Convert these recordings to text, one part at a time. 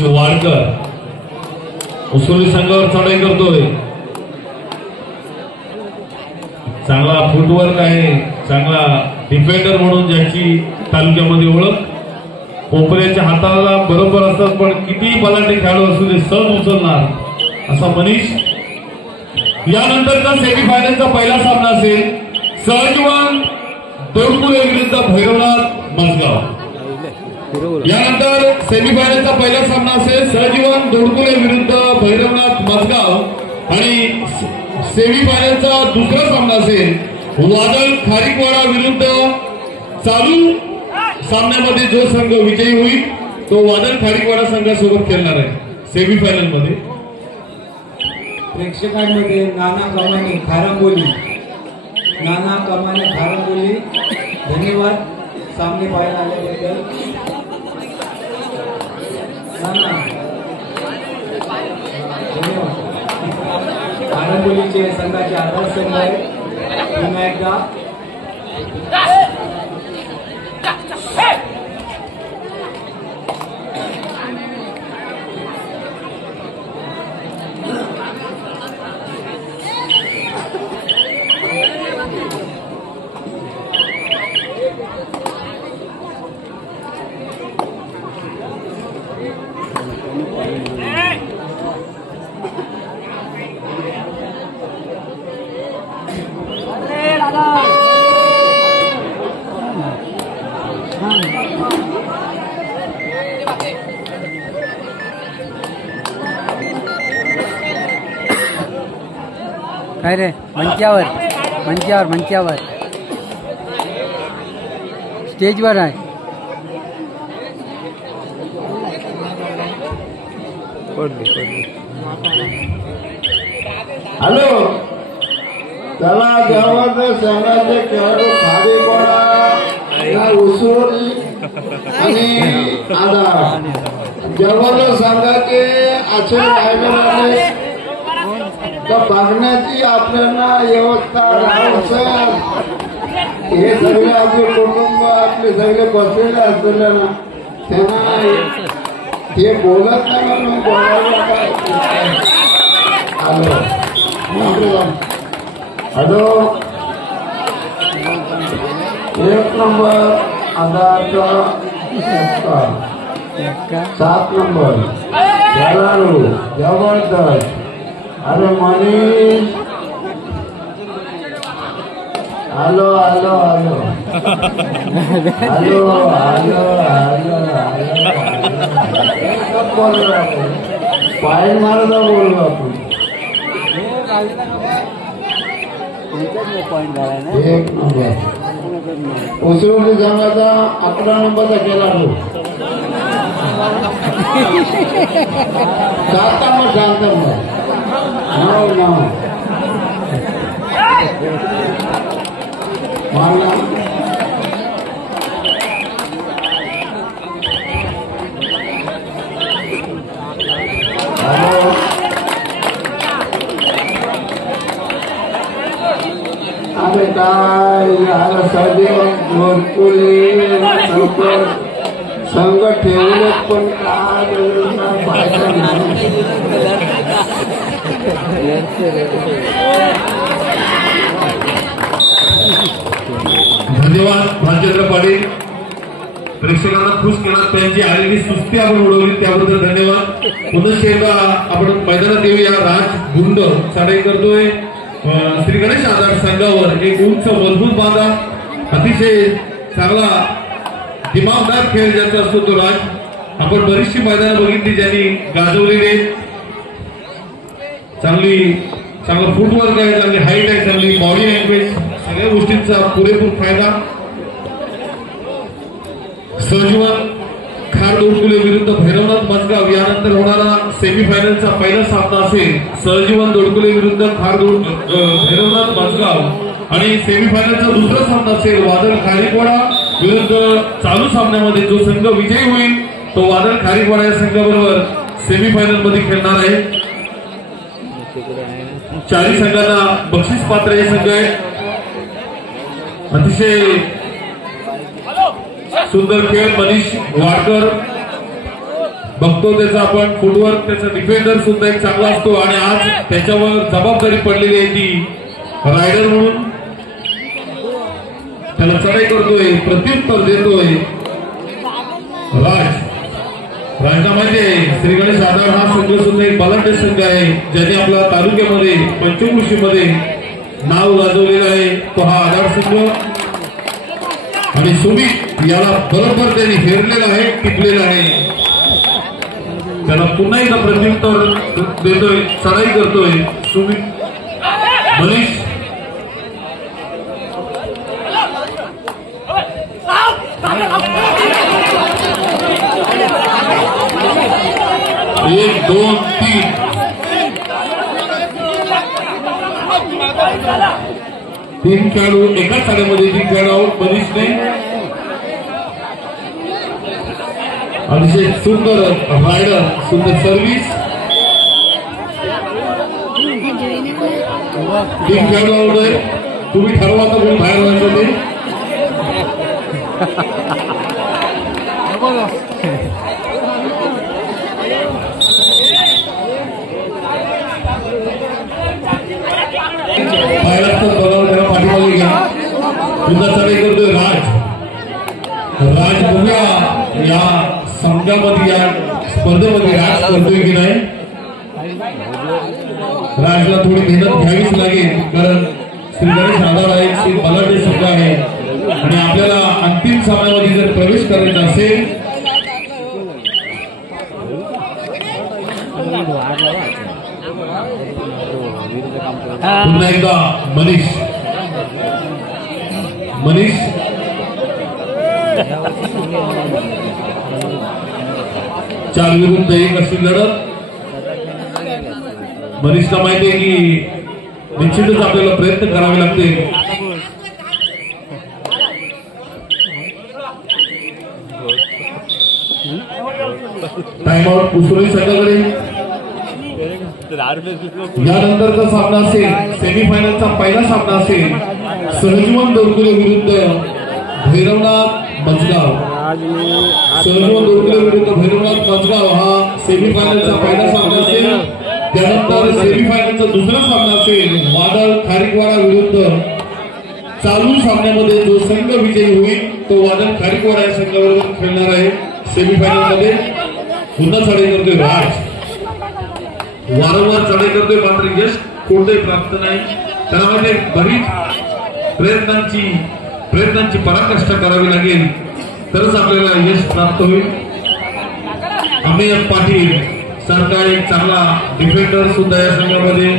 मनीष वाडकर उसोली संघावर चढाई करतोय। चांगला फुटवर्क आहे, चांगला डिफेंडर म्हणून ज्याची तालुक्यामध्ये ओळख। कोपऱ्याच्या हाताला बरोबर असतात, पण किती बलाढ्य खेळाडू असू दे सहज उचलणार असा मनीष। यानंतरचा सेमीफायनलचा पहिला सामना असेल सहजीवन दोडकुले विरुद्ध भैरवनाथ मजगाव। यानंतर सेमीफायनलचा पहिला सामना असेल सहजीवन दोडकुले विरुद्ध भैरवनाथ मजगाव आणि सेमीफायनलचा दुसरा सामना असेल वादळ खारीकवाडा विरुद्ध। चालू सामन्यामध्ये जो संघ विजयी होईल तो वादळ खारीकवाडा संघासोबत खेळणार आहे सेमीफायनल मध्ये। प्रेक्षकांमध्ये नाना कमाने खारंबोली, नाना कमाने खारंबोली धन्यवाद सामने पाहायला आल्याबद्दल। नाना धन्यवाद। खारंबोलीचे संघाचे आदर्श संघ आहे पुन्हा एकदा। काय रे मंचावर मंचावर मंचावर स्टेजवर आहे। हॅलो, त्याला गावात संघाचे खेळाडू खारीकवाडा उसोली आणि आधार जवळ संघाचे असे राहिले तर बघण्याची आपल्याला व्यवस्था राहू सर। हे सगळे आपले कुटुंब आपले सगळे बसलेले असलेले ना, त्यांना हे बोलत नाही म्हणून बोलायला काय। हॅलो हॅलो, 1 नंबर आधारचा 7 नंबर खेळाडू जबरदस्त। अरे Manish, hello hello hello hello hello hello बोल पाय मारदा बोलू आपण। 1 नंबर उसळी संघाचा 11 नंबरचा खेळाडू 7 नंबर 9 मारला। अरे काय याला संघ ठेवले पण काय धन्यवाद भालचंद्र पाटील। प्रेक्षकांना खुश केला, त्यांची आलेली सुस्ती आपण उडवली त्याबद्दल धन्यवाद। पुन्हा एकदा आपण मैदानात येऊया। राज गुंड चढाई करतोय श्री गणेश आधार संघावर। एक उंच मजबूत बांधा, अतिशय चांगला दिमागदार खेळ ज्याचा असतो तो राज। आपण बरीचशी मैदानं बघितली ज्यांनी गाजवलेले, चांगला फुटवर्क आहे, चांगली हाईट आहे, चांगली बॉडी लँग्वेज, सगळ्या गोष्टींचा पुरेपूर फायदा। सहजीवन खार दोडकुले विरुद्ध भैरवनाथ मजगाव यानंतर होणारा सेमीफायनलचा पहिला सामना असेल सहजीवन दोडकुले विरुद्ध भैरवनाथ मजगाव आणि सेमीफायनलचा दुसरा सामना असेल वादळ खारीकवाडा विरुद्ध। चालू सामन्यामध्ये जो संघ विजयी होईल तो वादळ खारीकवाडा या संघाबरोबर सेमीफायनल मध्ये खेळणार आहे। 4 संघांना बक्षीस पात्र हे संघ आहे। अतिशय सुंदर खेळ मनीष वाडकर बघतो त्याचा आपण फुटवर्क, त्याचा डिफेंडर सुद्धा एक चांगला असतो आणि आज त्याच्यावर जबाबदारी पडलेली आहे ती रायडर म्हणून त्याला चढाई करतोय, प्रत्युत्तर देतोय राजना म्हणजे श्री गणेश आधार हा संघ सुद्धा एक बलाढ्य संघ आहे ज्याने आपल्या तालुक्यामध्ये पंचकृषीमध्ये नाव गाजवलेलं आहे तो हा आधार संघ आणि सुमित याला बरोबर त्यांनी फेरलेला आहे, टिकलेला आहे. त्याला पुन्हा एकदा प्रत्युत्तर देतोय, चढाई करतोय सुमित मनीष. एक दोन तीन खेळाडू एकाच साड्यामध्ये, 3 खेळाडू आउट मनीषने. अतिशय सुंदर रायडर, सुंदर सर्व्हिस. 3 खेळाडू आउट आहे. तुम्ही ठरवा तर कोण बाहेर व्हायचं ते. पाहिला तर बघावं त्याला पाठीमागे घ्या. पुन्हा चढाई करतोय राज बघूया या संघामध्ये या स्पर्धेमध्ये राज करतोय की नाही. राजला थोडी मेहनत घ्यावीच लागेल कारण श्री गणेश आधार आहे, श्री बलाढ्य संघ आहे आणि आपल्याला अंतिम सामन्यामध्ये जर प्रवेश करायचा असेल पुन्हा एकदा मनीष 4 विरुद्ध 1 अशी लढत. मनीषला माहिती आहे की निश्चितच आपल्याला प्रयत्न करावे लागते. टाइमआउट पुसुरी संघाकडे. यानंतरचा सामना असेल सेमीफायनलचा पहिला सामना असेल सहजीवन दोरकुले विरुद्ध भैरवनाथ मजगाव. सहजीवन दोरकुले विरुद्ध भैरवनाथ मजगाव हा सेमीफायनलचा पहिला सामना असेल. त्यानंतर सेमीफायनलचा दुसरा सामना असेल वादळ खारीकवाडा विरुद्ध. चालू सामन्यामध्ये जो संघ विजयी होईल तो वादळ खारीकवाडा या संघाबरोबर खेळणार आहे सेमीफायनलमध्ये. पुन्हा चढाई करतोय राज, वारंवार चढाई करतोय मात्र यश कोणतंही प्राप्त नाही. त्यामध्ये बरीच प्रयत्नांची पराकाष्ठा करावी लागेल तरच आपल्याला यश प्राप्त होईल. अमेय पाटील सारखा एक चांगला डिफेंडर सुद्धा या संघामध्ये.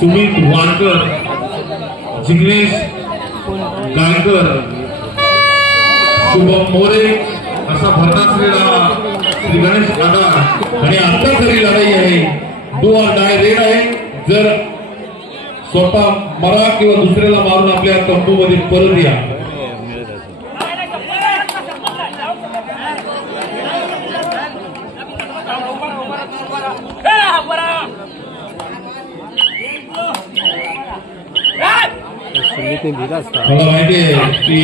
सुमित वाडकर, जिग्नेश गायकर, शुभम मोरे असा भरता असलेला श्री गणेश आधार आणि आता खरी लढाई आहे. डू ऑर डाय रेड आहे. जर स्वतः मरा किंवा दुसऱ्याला मारून आपल्या तंबूमध्ये परत या. मला माहिती आहे की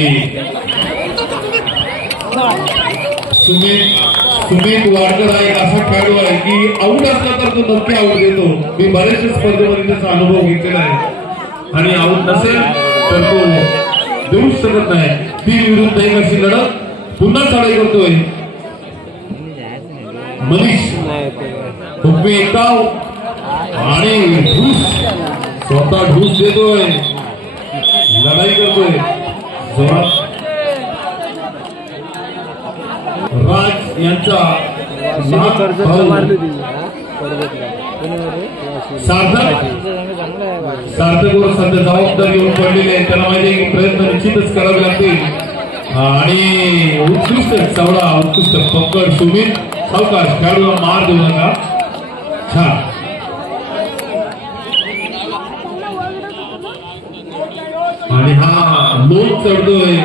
सुमित वाडकर हा एक असा खेळाडू आहे की आऊट असला तर तो नक्की आऊट देतो. मी बरेचशा स्पर्धेमध्ये त्याचा अनुभव घेतलेला आहे आणि आऊट नसेल तर तो देऊच शकत नाही. 3 विरुद्ध 1 अशी लढत. पुन्हा चढाई करतोय मनीष. हुकमी एकाव आणि ढूस, स्वतः ढूस देतोय, लढाई करतोय जोरात. राज यांचा सार्थकवर सध्या जबाबदारी येऊन पडलेली आहे. त्याला माहिती आहे की प्रयत्न निश्चितच करावे लागतील आणि उत्कृष्ट चवडा, उत्कृष्ट पकड. सुमित सावकाश, खेळाडूला मार देऊ नका. छान. आणि हा लोक चढतोय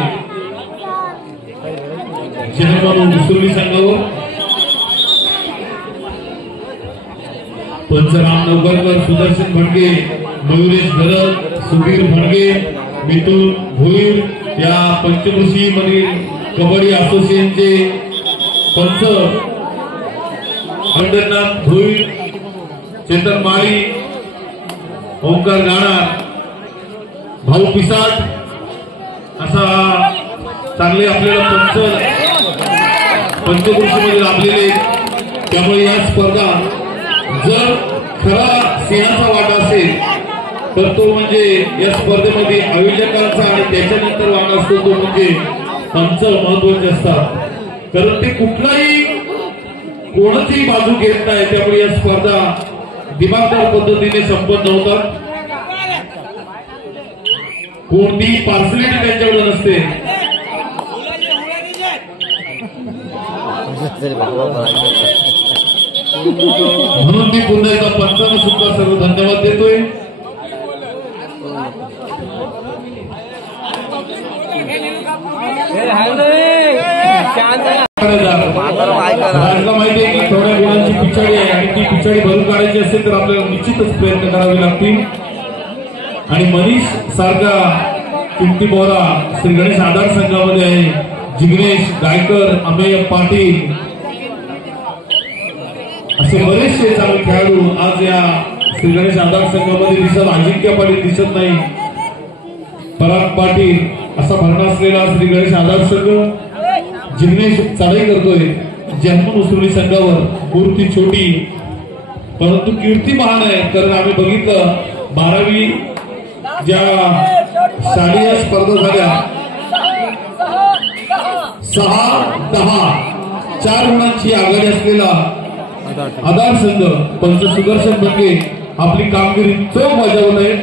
म्हणून उसुर्ली संघावर. पंचराम नवकरकर, सुदर्शन भडगे, मयुरेश भरत, सुधीर भडगे, मिथुन भोईर या पंचकृषी मधील कबड्डी असोसिएशनचे पंच पंढरनाथ भोईर, चेतन माळी, ओंकार गाणार, भाऊ पिसाट असा चांगले आपल्याला पंचकृषीमध्ये लाभलेले. त्यामुळे या स्पर्धा जर खरा सिंहाचा वाटा असेल तर तो म्हणजे या स्पर्धेमध्ये आयोजकांचा आणि त्याच्यानंतर वाटा असतो तो म्हणजे पंच महत्वाचे असतात. कारण ते कुठलाही कोणाचीही बाजू घेत नाही. त्यामुळे या स्पर्धा दिमागदार पद्धतीने संपन्न होतात. कोणतीही पार्सलिटी त्यांच्याकडे नसते. म्हणून मी पुन्हा एकदा पंचांना सुद्धा सर्व धन्यवाद देतोय. माहिती आहे की थोड्या गुणांची पिछाडी आहे आणि ती पिछाडी भरून काढायची असेल तर आपल्याला निश्चितच प्रयत्न करावे लागतील. आणि मनीष सारखा किमती बोरा श्री गणेश आधार संघामध्ये आहे. जिग्नेश गायकर, अमेय पाटील असे बरेचसे चांगले खेळाडू आज या श्री गणेश आधार संघामध्ये दिसत. अजिंक्य पाटील दिसत नाही. पराग पाटील असा भरणा असलेला श्री गणेश आधार संघ. जिग्नेश चढाई करतोय. जन्मन उसरुली संघावर मूर्ती छोटी परंतु कीर्ती महान आहे. कारण आम्ही बघितलं 12वी ज्या शालेय स्पर्धा झाल्या 6-10 4 गुणांची आघाडी असलेला आधार संघ पंच सुदर्शन बंगे आपली कामगिरी चोख बजावत आहे.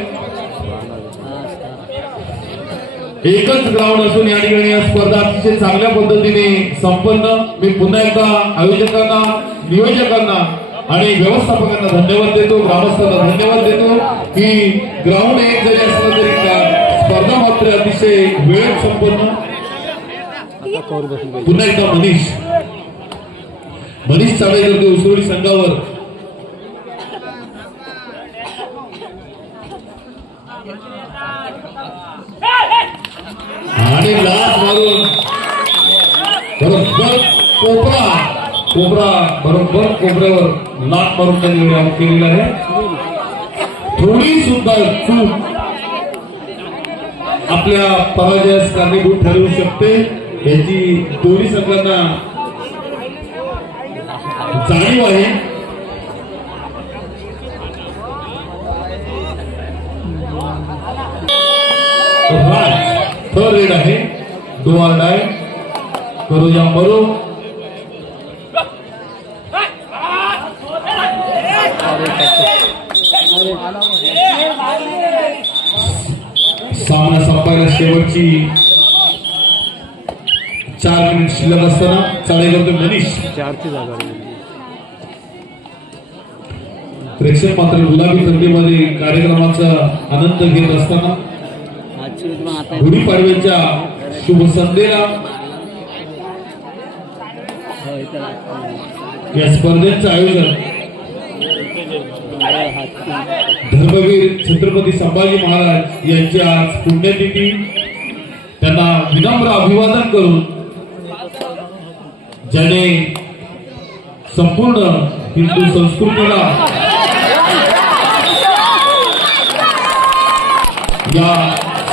एकच ग्राउंड असून या ठिकाणी या स्पर्धा अतिशय चांगल्या पद्धतीने संपन्न. मी पुन्हा एकदा आयोजकांना, नियोजकांना आणि व्यवस्थापकांना धन्यवाद देतो. ग्रामस्थांना धन्यवाद देतो की ग्राउंड एक जरी असलं तरी स्पर्धा मात्र अतिशय वेळेत संपन्न. पुन्हा एकदा मनीष चढाई करतो उसरोली संघावर. आणि लाच मारून बरोबर कोपरा बरोबर कोपऱ्यावर लाच मारून त्यांनी आउट केलेला आहे. थोडी सुद्धा चूक आपल्या पराजयास कारणीभूत ठरवू शकते याची दोन्ही संघांना जाणीव आहे. थर्ड रेड आहे. डू ऑर डाय करो या मरो. सामना संपायला शेवटची 4 मिनिट शिल्लक असताना चढाई करतो मनीष. 4ची जागा. प्रेक्षक मात्र गुलाबी थंडीमध्ये कार्यक्रमाचा आनंद घेत असताना गुढीपाडव्याच्या शुभ संध्येला या स्पर्धेचं आयोजन धर्मवीर छत्रपती संभाजी महाराज यांची आज पुण्यतिथी. त्यांना विनम्र अभिवादन करून ज्याने संपूर्ण हिंदू संस्कृतीला या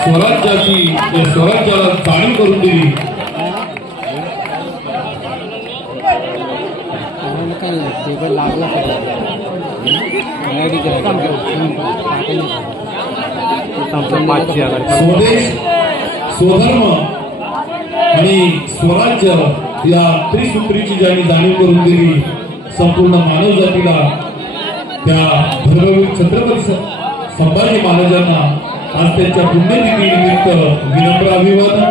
स्वराज्याला जाणीव करून दिली. स्वदेश, स्वधर्म आणि स्वराज्य या त्रिसूत्रीची ज्यांनी जाणीव करून दिली संपूर्ण मानव जातीला त्या धर्मवीर छत्रपती संभाजी महाराजांना आज त्यांच्या पुण्यतिथी निमित्त विनम्र अभिवादन.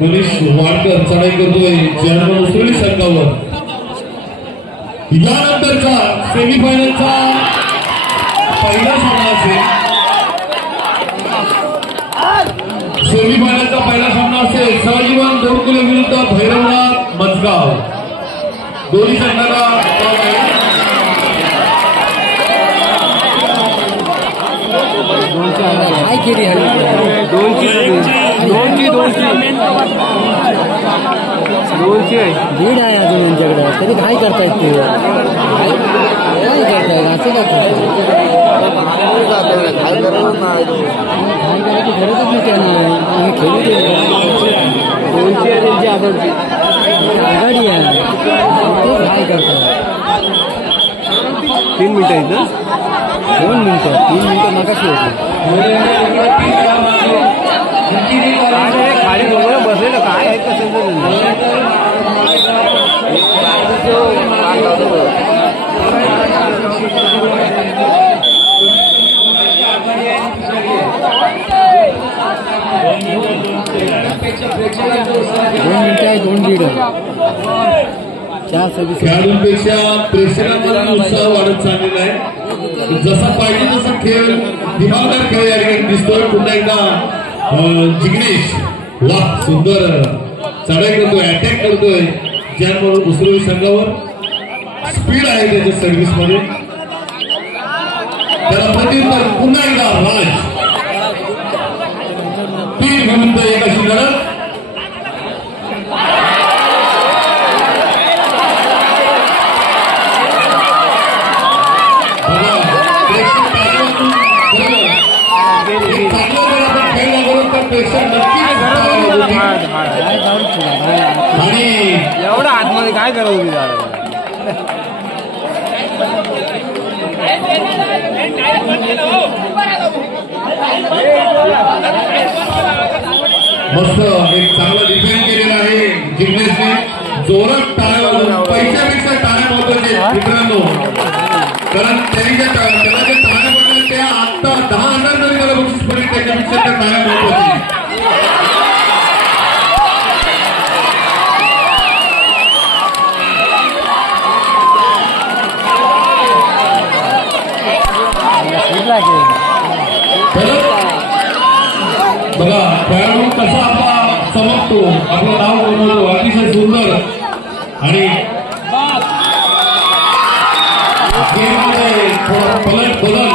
मनीष वाडकर चढाई करतोय जन्म उसरोली संघावर. यानंतरचा सेमीफायनलचा पहिला सामना असेल. सेमीफायनलचा पहिला सामना असेल सहजीवन दोरकुले विरुद्ध भैरवनाथ मजगाव. दोन्ही संघाला किती दीड आहे अजून यांच्याकडे तरी काय करतायत ते काय करतायत असं काय काय करायची गरजच नाही त्यांना आम्ही खेळू दे दोनची आहे त्यांची आघाडी आहे काय करतात 3 मिनिटं आहेत ना 2 मिनिटं 3 मिनिटं मागाशी होती खाली डोंगर बसलेलं काय आहे कसं खेळाडूंपेक्षा प्रेक्षकांचा उत्साह वाढत चाललेला आहे जसा पाहिजे तसा खेळ दिमागदार खेळ या ठिकाणी दिसतोय पुन्हा एकदा जिग्नेश वा सुंदर चढाई करतोय अटॅक करतोय ज्यामुळे उसरोळी संघावर स्पीड आहे त्याच्या सर्व्हिस मध्ये त्याला प्रत्युत्तर पुन्हा एकदा राज 3 विरुद्ध 1 अशी लढत आणि एवढं आतमध्ये काय करत होती मस्त एक चांगला डिफेंड केलेला आहे जिग्नेशने जोरात टाळ्या वाजवून पैशापेक्षा टाळ्या महत्वाचे मित्रांनो कारण त्यांनी ज्या त्याला जे टाळ्या वाजवल्या त्या आता 10,000 जरी त्याला बक्षीस पडेल त्याच्यापेक्षा त्या टाळ्या महत्वाची बघा खेळाडू कसा आपला चमकतो आपलं नाव बनवतो अतिशय सुंदर आणि गेममध्ये थोडा पलट बदल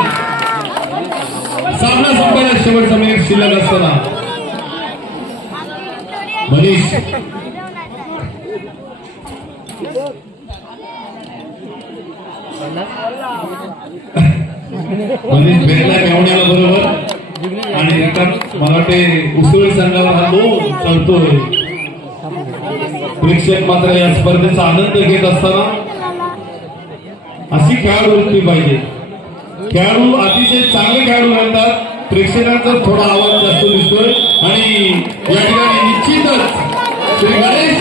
सामना संपायला शेवटचा मिनिट शिल्लक असताना मनीष भेटला मेवण्याला बरोबर आणि मला वाटते उसरोळी संघाला हा लोक चढतोय प्रेक्षक मात्र या स्पर्धेचा आनंद घेत असताना अशी खेळाडू वृत्ती पाहिजे खेळाडू अतिशय चांगले खेळाडू म्हणतात प्रेक्षकांचा थोडा आवाज जास्त दिसतोय आणि या ठिकाणी निश्चितच श्री गणेश